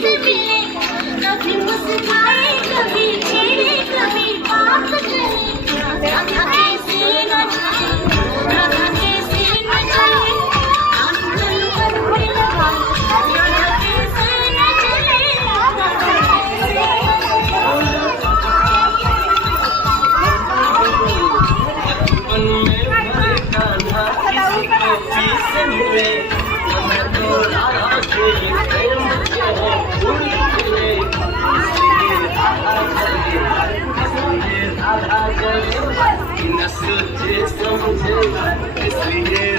से मिले, कभी मुस्काए कभी छेड़े कभी बात करे, राधा कैसे न जाए, राधा कैसे न जाए, आंचल पर मिलवा, राधा कैसे न चले, राधा कैसे बचपन में भरे कान्हा किसी को पीछे मिले, मैं तो राधा के प्रेम के भूल गए, इसलिए राधा करे, न सोचे समझे, इसलिए